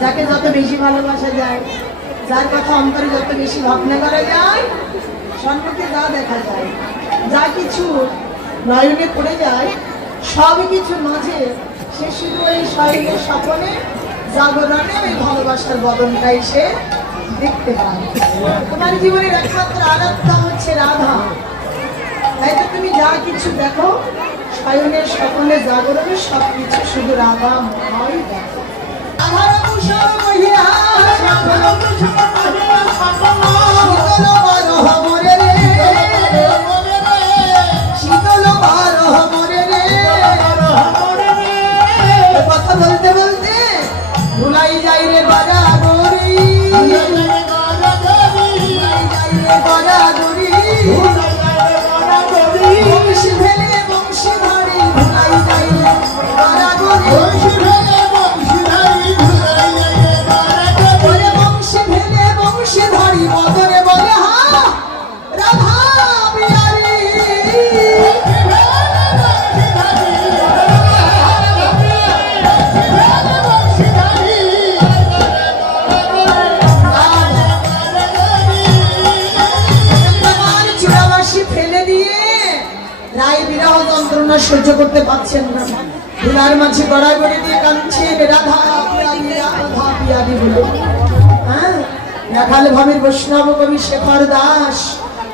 যাকে যত বেশি ভালোবাসা যায়, যার কথা অন্তরে যত বেশি ভাবনা করা যায়, সম্পর্কে যা দেখা যায়, যা কিছু নয়নে পড়ে যায়, সব কিছুর মাঝে সে শুধু ওই শরীরের স্বপনে জাগরণে ওই ভালোবাসার বদনটাই সে দেখতে পায়। তোমার জীবনের একমাত্র আরাধ্যা হচ্ছে রাধা। তাই তো তুমি যা কিছু দেখো শয়নের স্বপনে জাগরণে সবকিছু শুধু রাধা ময় দেখো। কথা বলতে বলতে ভুলাই যাই রে গড়াগড়ি, বংশী ফেলে বংশী ধরি ভুলাই যাই রে গড়াগড়ি, বংশী ফেলে বংশী ধরি বদরে বলে হা রাধা বিহারী। সহ্য করতে পারছেন না, ধুলার মাঝে গড়াগড়ি দিয়ে কাঁদছেন রাধা রাধা পিয়ারি বলে। হ্যাঁ, রাখাল ভাবের বৈষ্ণব কবি শেখর দাস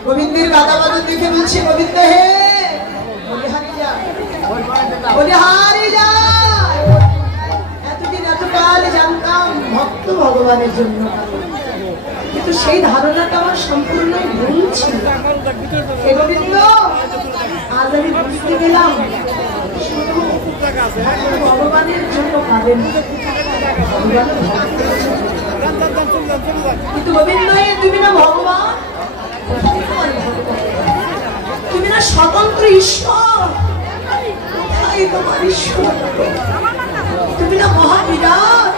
গোবিন্দের গাদাবাদন দেখে বলছে, গোবিন্দ হে বলে হারি যায়। এতদিন এতকাল জানতাম ভক্ত ভগবানের জন্য, কিন্তু সেই ধারণাটা আমার সম্পূর্ণই ভুল ছিল। হে গোবিন্দ, আজ আমি বুঝতে গেলাম ভগবানের জন্য কাঁদেন, কিন্তু গোবিন্দ তুমি না ভগবান, তুমি না স্বতন্ত্র ঈশ্বর। কোথায় তোমার ঈশ্বর? তুমি না মহাবিরাট,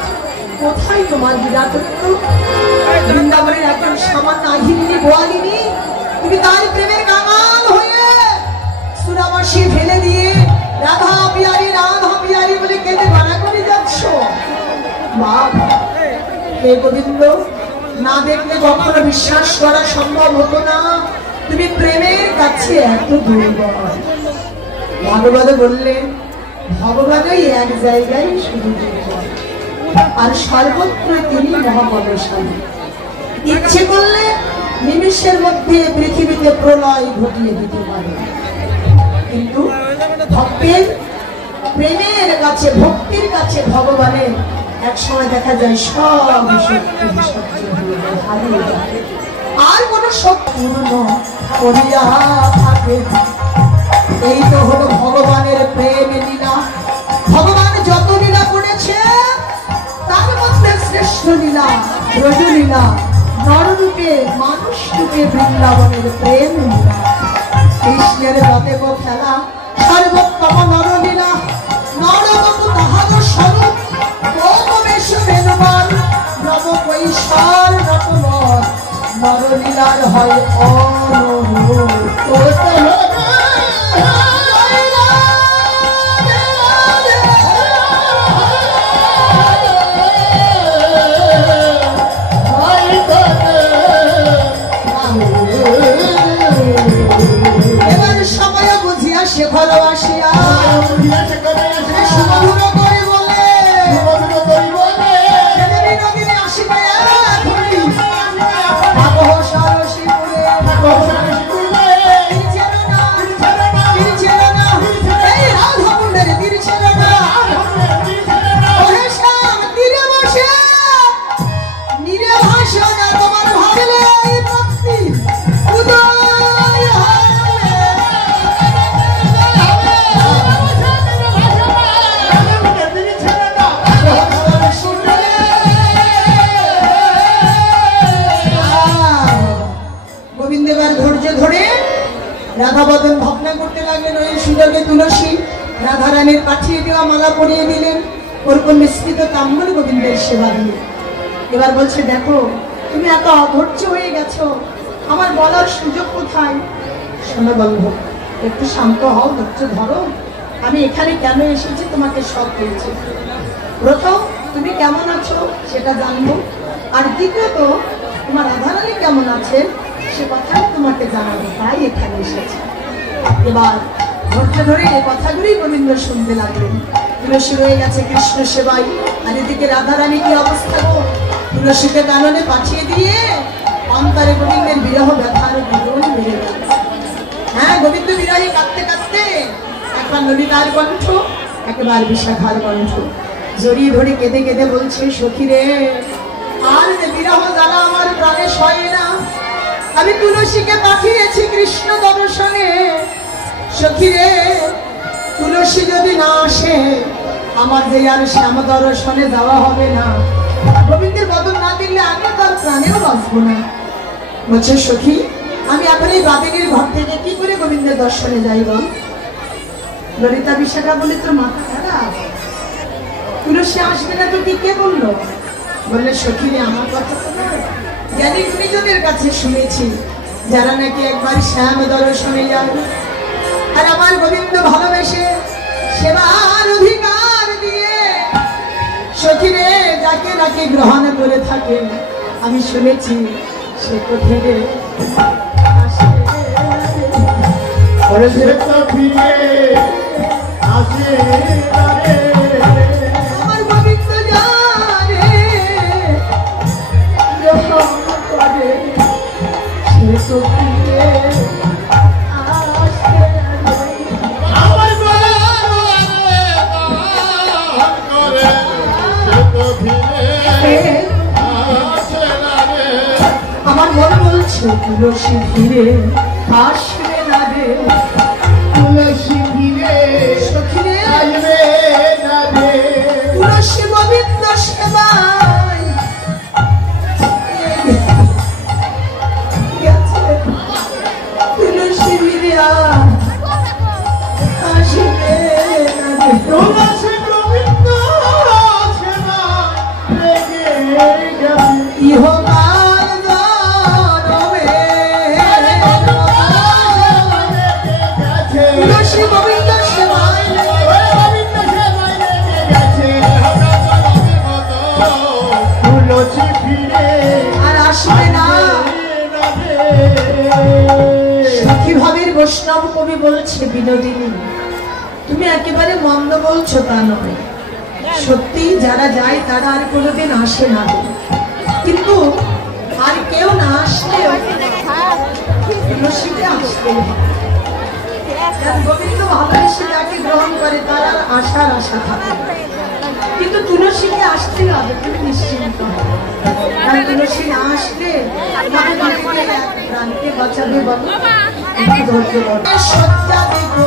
কোথায় তোমার বিরাটত্ব? বৃন্দাবনের একজন সামান্য আহিনী গোয়ালিনী, তুমি তার প্রেমের কাঙাল হয়ে সুরাবাসী ফেলে দিয়ে রাধা পিয়ারি বলে কেঁদে ভাড়া করে যাচ্ছ। বাবা হে গোবিন্দ, না দেখলে কখনো বিশ্বাস করা সম্ভব হতো না তুমি প্রেমের কাছে এত দুর্বল। ভাগবত বললেন, ভগবানই এক জায়গায় শুধু আর সর্বত্র তিনি মহাবলশালী। ইচ্ছে করলে নিমিষের মধ্যে পৃথিবীতে প্রলয় ঘটিয়ে দিতে পারে, কিন্তু ভক্তের প্রেমের কাছে, ভক্তির কাছে ভগবানের এক সময় দেখা যায় সব শক্তি বিসর্জন হয়ে যায়, হারিয়ে যায়, আর কোন শক্তি করিয়া থাকে। এই তো হলো ভগবানের প্রেম লীলা। ভগবান যত লীলা করেছে তার মধ্যে শ্রেষ্ঠ লীলা ব্রজলীলা, নররূপে মানুষ রূপে বৃন্দাবনের প্রেম লীলা। কৃষ্ণের রথেব খেলা সর্বোত্তম নরলীলা, নরবধূ তাহার স্বরূপ গোপবেশ বেণুমান, নবকৈশোর নটবর নরলীলার হয় এবার সময় বুঝিয়া সে ভালোবাসিয়া রাধাবদন ভাবনা করতে লাগলেন। ওই সুযোগে তুলসী রাধা রানীর পাঠিয়ে দেওয়া মালা পরিয়ে দিলেন, ওরকম মিশ্রিত তাম্বুল গোবিন্দের সেবা দিয়ে। এবার বলছে, দেখো তুমি এত অধৈর্য হয়ে গেছো, আমার বলার সুযোগ কোথায়? শোনো বন্ধু, একটু শান্ত হও, ধৈর্য ধরো। আমি এখানে কেন এসেছি তোমাকে সব পেয়েছি। প্রথম, তুমি কেমন আছো সেটা জানবো, আর দ্বিতীয়ত তোমার রাধারানী কেমন আছে সে কথাই তোমাকে জানাবো, তাই এখানে এসেছে। এবার ধৈর্য ধরে এই কথাগুলি গোবিন্দ শুনতে লাগলেন। তুলসী রয়ে গেছে কৃষ্ণ সেবাই, আর এদিকে রাধারানী কি অবস্থা গো, তুলসীকে কাননে পাঠিয়ে দিয়ে অন্তরে গোবিন্দের বিরহ ব্যথার বিরোধ বেড়ে গেল। হ্যাঁ, গোবিন্দ বিরহে কাঁদতে কাঁদতে একবার ললিতার কণ্ঠ, একবার বিশাখার কণ্ঠ জড়িয়ে ধরে কেঁদে কেঁদে বলছে, সখী রে, আর বিরহ জ্বালা আমার প্রাণে সয়ে না। আমি তুলসীকে পাঠিয়েছি কৃষ্ণ দর্শনে, সখী রে, তুলসী যদি না আসে আমার যে আর শ্যাম দর্শনে যাওয়া হবে না। গোবিন্দের বদন না দিলে আমি তার প্রাণেও বাঁচবো না। বলছে, সখী, আমি এখন এই বাদিনীর ঘর থেকে কি করে গোবিন্দের দর্শনে যাইব? ললিতা বিশাখা বলে, তোর মাথা খারাপ, তুলসী আসবে না তো কে বললো? বললে, সখী রে, আমার কথা তো নয়, জ্ঞানী গুণীজনের কাছে শুনেছি যারা নাকি একবার শ্যাম দর্শনে যায় আর আমার গোবিন্দ ভালোবেসে সেবার অধিকার দিয়ে সখী রে যাকে নাকি গ্রহণ করে থাকে, আমি শুনেছি সে কোথায় আসে। আমার গোবিন্দ জানে করে সে তো ফিরে আসে। আমার মন বলছে তুলসী ফিরে আসবে না রে, তুলসী ফিরে সখিরে আসবে না রে। তুলসী গোবিন্দ সেবায় তুলসী ফিরে আসবে না রে। তুলসী গোবিন্দ সখী ভাবের বৈষ্ণব কবি বলছে, বিনোদিনী তুমি একেবারে মন্দ বলছো তা নয়, সত্যি যারা যায় তারা আর কোনোদিন আসে না, কিন্তু আর কেউ না আসলেও তুলসীতে আসতে গোবিন্দ ভালোবেসে যাকে গ্রহণ করে তার আর আশার আশা থাকে, কিন্তু তুলসীকে আসতে হবে, তুমি নিশ্চিন্ত হবে। কারণ তুলসী না আসলে প্রাণকে বাঁচাবে বলো, ধৈর্য ধরো। সজ্জা দেখো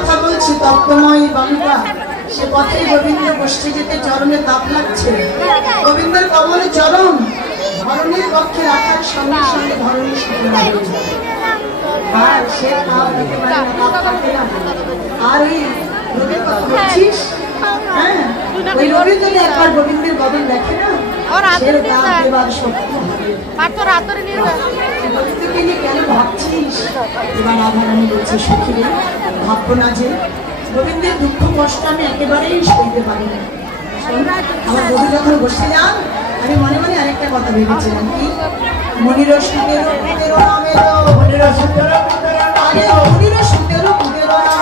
কথা বলছি, তপ্তময়ী বালুকা, সে পথে গোবিন্দ গোষ্ঠী যেতে চরণে তাপ লাগছে, গোবিন্দের কমলে চরণ ধরণীর পক্ষে রাখার সঙ্গে সঙ্গে ধরণী আর সে আর ওই রবির কথা বলছিস, হ্যাঁ ওই রবি যদি একবার গোবিন্দের বদন দেখে না, সে তাপ দেবার শক্তি কেন ভাবছিস? এবার আধারানি বলছে, সখী রে ভাববো না যে গোবিন্দের দুঃখ কষ্ট আমি একেবারেই সইতে পারি না। আমার বধূ যখন বসে যান, আমি মনে মনে আরেকটা কথা ভেবেছিলাম, কি মনির সুতের পুতের নামের মনির সুতের পুতের নামের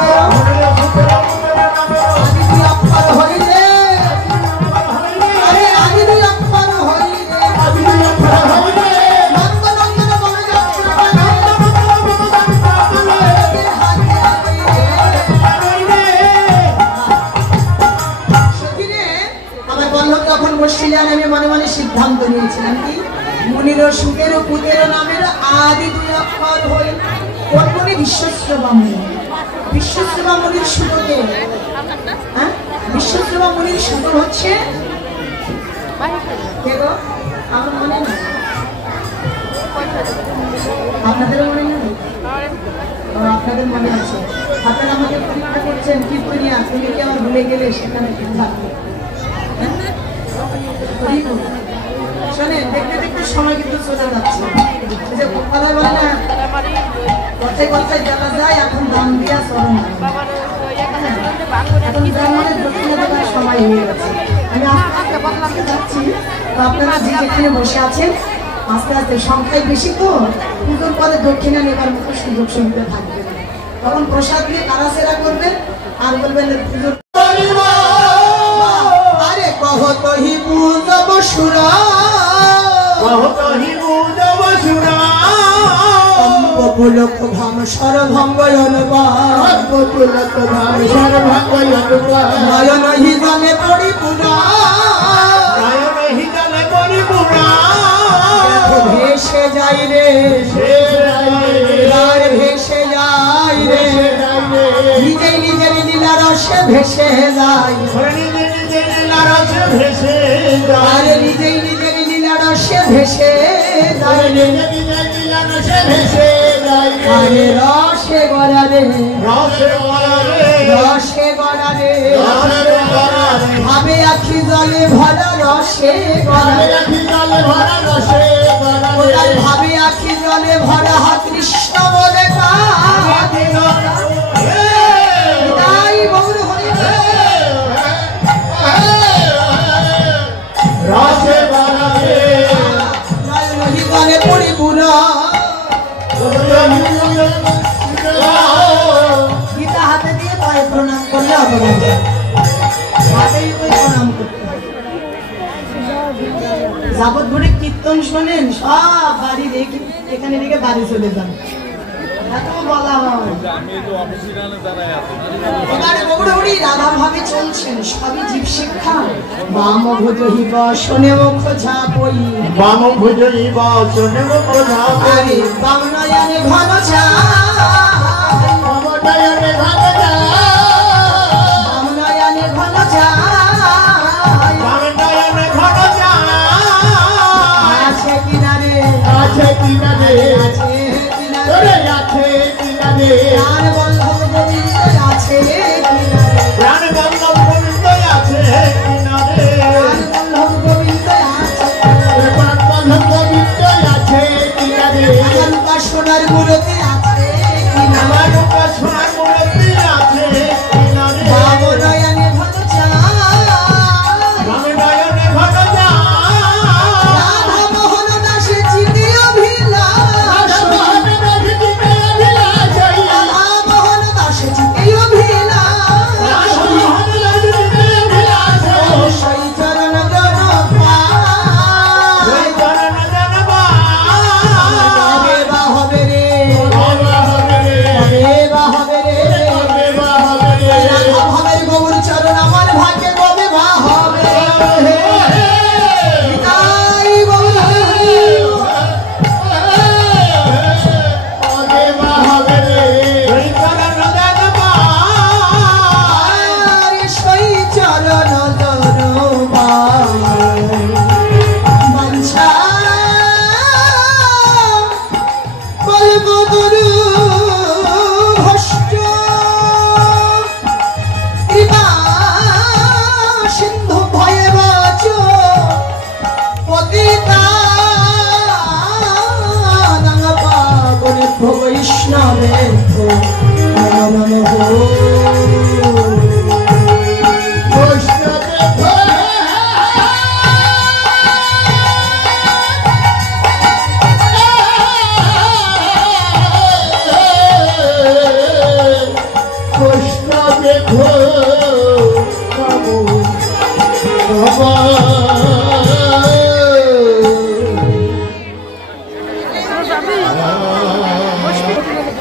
আমি মনে মনে সিদ্ধান্ত নিয়েছিলাম, কি মুনির সুতের পুতের নামের আদি দুই অক্ষর হই কোন মুনি? বিশ্বশ্রবা মুনি। বিশ্বশ্রবা মুনির সুতকে, হ্যাঁ বিশ্বশ্রবা মুনির সুত হচ্ছে কে গো? আমার মনে নেই, আপনাদের মনে নেই? আপনাদের মনে আছে? আপনারা আমাকে পরীক্ষা করছেন, কীর্তনিয়া তুমি কি আমার ভুলে গেলে সেখানে ঠিক থাকবে? শোনেন, দেখতে দেখতে সময় কিন্তু চলে যাচ্ছে। যে কথায় বলে না, কথায় কথায় জানা যায়, এখন দাম দিয়া চরণ এখন ব্রাহ্মণের দক্ষিণা দেওয়ার সময় হয়ে গেছে। আমি আস্তে আস্তে যাচ্ছি, তো আপনারা যে যেখানে বসে আছেন আস্তে আস্তে, সংখ্যায় বেশি তো পুজোর পরে দক্ষিণা নেবার মতো সুযোগ সুবিধা থাকবে না, তখন প্রসাদ দিয়ে কারাসেরা করবেন আর বলবেন পুজোর কহি বুঝব সুরা, কহি বুঝব সুরা, বপুলক ধাম সরভঙ্গ বপুলক ধাম সরভঙ্গ নয়ন হি জলে পরিপূর্ণা, নয়ন হি জলে পরিপূর্ণা, ভেসে যাই রে ভেসে যাই রে, নিজে নিজের লীলা রসে ভেসে যাই, নিজেই নিজের লীলা রসে ভেসে যায়, যাই রে আরে রসে গড়া রে রসে গড়া রে রসে গড়া রে রসে গড়া রে ভাবে আখি জলে ভরা রসে গড়া ভাবে আখি জলে ভরা রসে গড়া রে ওই ভাবে আখি জলে ভরা কৃষ্ণ বলে কাঁদে তাই গৌর হরি রসে গড়া রে নয়নহি গলে পরিপূর্ণ গীতা হাতে দিয়ে পায়ে প্রণাম করলে হবে না হাতেই করে প্রণাম করতে হবে যাবত ভরে কীর্তন শোনেন সব বাড়ি রেখে এখানে রেখে বাড়ি চলে যান এত বলা হয় এবারে গৌরহরি রাধা ভাবে চলছেন সবই জীব শিক্ষা বাম ভুজহি বসনে মুখ ঝাপই বাম ভুজহি বসনে মুখ ঝাপই বাম নয়নে ঘন ছাই বাম নয়নে ঘন ছাই বাম নয়নে ঘন ছাই বাম নয়নে ঘন ছাই আছে কিনারে আছে কিনারে আছে কিনারে আছে কিনারে প্রাণ বল্লভ গোবিন্দ আছে কিনারে প্রাণ বল্লভ গোবিন্দ আছে কিনারে প্রাণ বল্লভ গোবিন্দ আছে প্রাণ বল্লভ গোবিন্দ আছে কিনারে আমার উপাসনার মূরতি আছে কিনারে আমার উপাসনার মূর্তি আছে কিনারে বাম নয়নে ঘন ছাই বাম নয়নে ঘন ছাই রাধা মোহন দাসে চিতে অভিলাষ রাধা মোহন দাসে চিতে অভিলাষ সেই চরণ জন পায় কবে বা হবে রে কবে বা হবে রে রাধা ভাবের গৌর চরণ আমার ভাগ্যে কবে বা হবে তাই গৌর আরে সেই চরণ জন পায় বাঞ্ছা কল্পতরু ভষ্ট কৃপা সিন্ধু ভয়ে বাচ পতিতা পাবনে বৈষ্ণবে কৃষ্ণ দেখো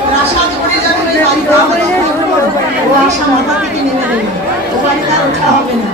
প্রাসাদ করে যাবে ও আশা মাথা থেকে নেমে নেবে ও বাড়িতে আর ওঠা হবে না